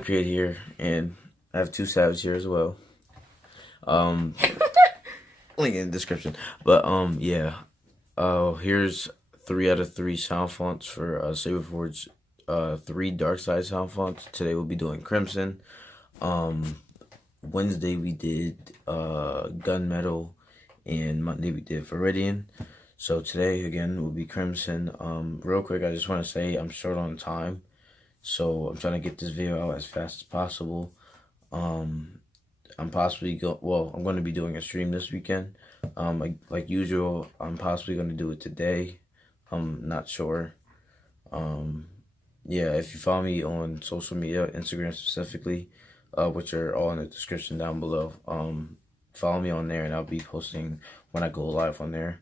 TheCreator here, and I have two Savage here as well. Link in the description. But yeah. Here's 3 out of 3 sound fonts for SaberForge. 3 dark side sound fonts. Today we'll be doing Crimson. Wednesday we did Gunmetal, and Monday we did Viridian. So today again will be Crimson. Real quick, I just want to say I'm short on time, so I'm trying to get this video out as fast as possible. I'm going to be doing a stream this weekend. Like usual, I'm possibly going to do it today. I'm not sure. Yeah, if you follow me on social media, Instagram specifically, which are all in the description down below, follow me on there, and I'll be posting when I go live on there.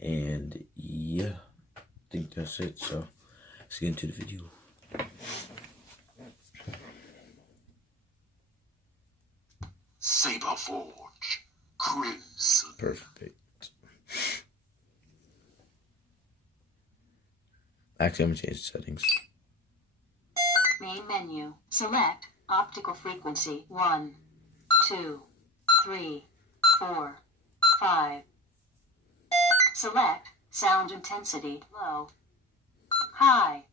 And yeah, I think that's it. So let's get into the video. SaberForge Crimson. Perfect. Actually, I'm gonna change the settings. Main menu. Select optical frequency 1, 2, 3, 4, 5. Select sound intensity low. High.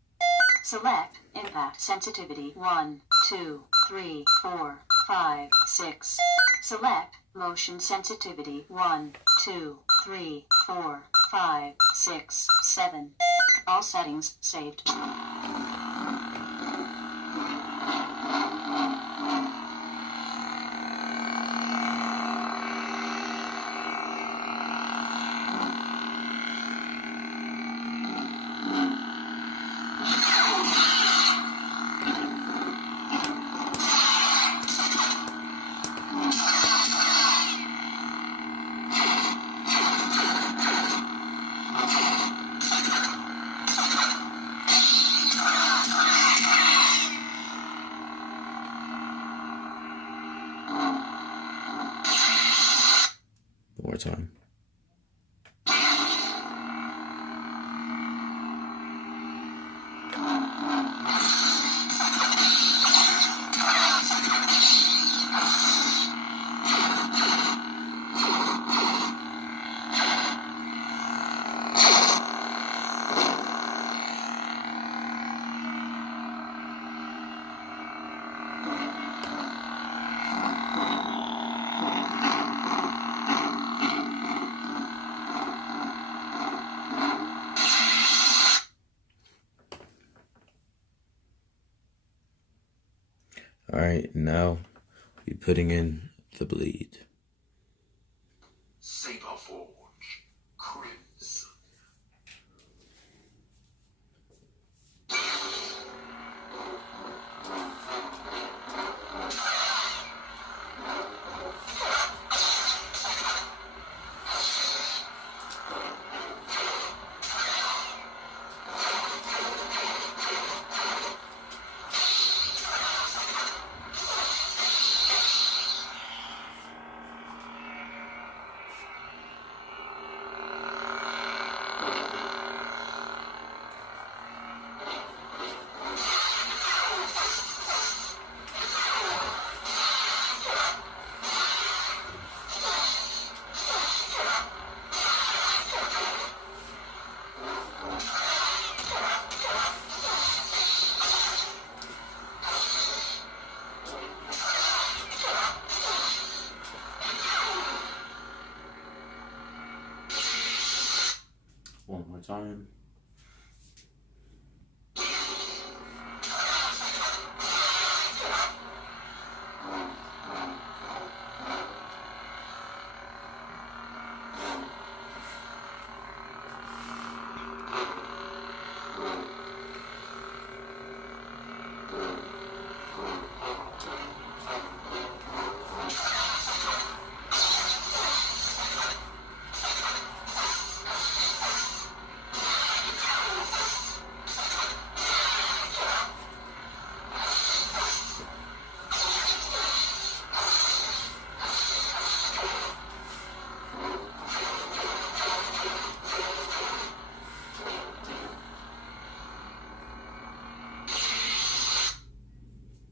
Select impact sensitivity 1, 2, 3, 4, 5, 6. Select motion sensitivity 1, 2, 3, 4, 5, 6, 7. All settings saved. One more time. Alright, now we're putting in the bleed. SaberForge Crimson. One more time.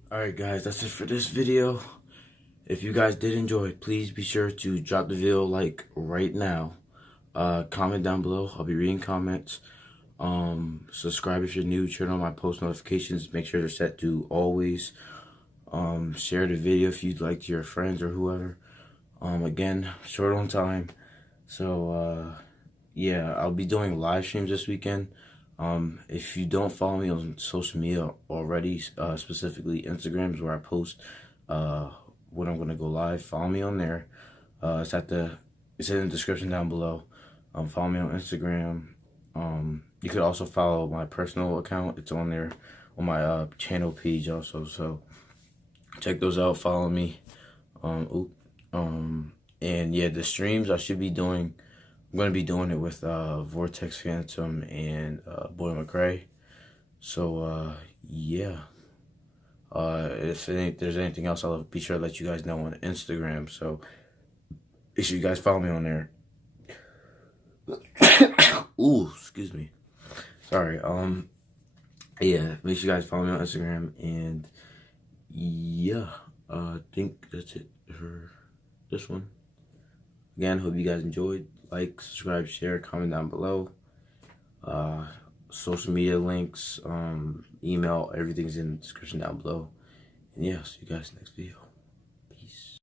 Alright guys, that's it for this video. If you guys did enjoy, please be sure to drop the video like right now. Comment down below. I'll be reading comments. Subscribe if you're new. Turn on my post notifications. Make sure they're set to always. Share the video if you'd like to your friends or whoever. Again, short on time. So, yeah, I'll be doing live streams this weekend. If you don't follow me on social media already, specifically Instagrams where I post, when I'm gonna go live, follow me on there. It's in the description down below. Follow me on Instagram. You could also follow my personal account. It's on there on my channel page also. So check those out. Follow me. And yeah, the streams I should be doing. I'm gonna be doing it with Vortex Phantom and Boy McRae. So yeah. If there's anything else, I'll be sure to let you guys know on Instagram. So make sure you guys follow me on there. Ooh, excuse me. Sorry. Yeah, make sure you guys follow me on Instagram, and yeah, I think that's it for this one. Again, hope you guys enjoyed. Like, subscribe, share, comment down below. Social media links, email, everything's in the description down below. And yeah, see you guys next video. Peace.